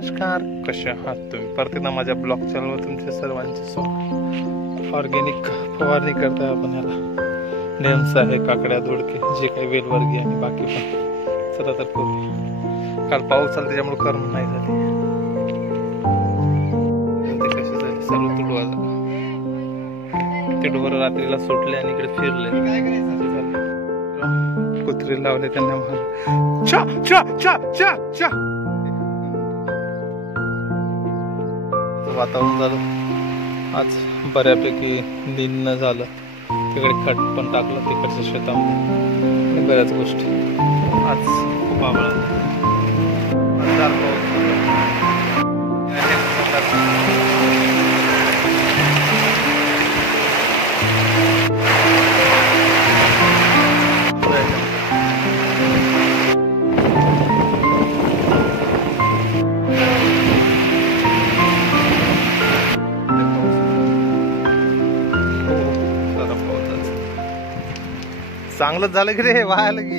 नमस्कार, कसे आहात तुम्ही? परत एकदा माझ्या ब्लॉग चॅनलवर तुमच्या सर्वांचे स्वागत. ऑर्गॅनिक फवारणी करताय आपण याला. नेम्स आहे, काकड्या, दोडके, जे काही वेलवर्गीय आणि बाकी पण. चला तर करूया. काल पाऊस चालला त्याच्यामुळे करणं नाही झाले. कसे झाले सर्व तुडवा झाला. ते डोर रात्रीला सुटले आणि इकडे फिरले. कुत्रे लावले त्यांना मला चा चा चा चा चा. वातावरण झालं आज बऱ्यापैकी निंदणं झालं. तिकडे खत पण टाकलं तिकडच्या शेतामध्ये. बऱ्याच गोष्टी आज खूप आभाळ. चांगलंच झालं की रे, व्हायला की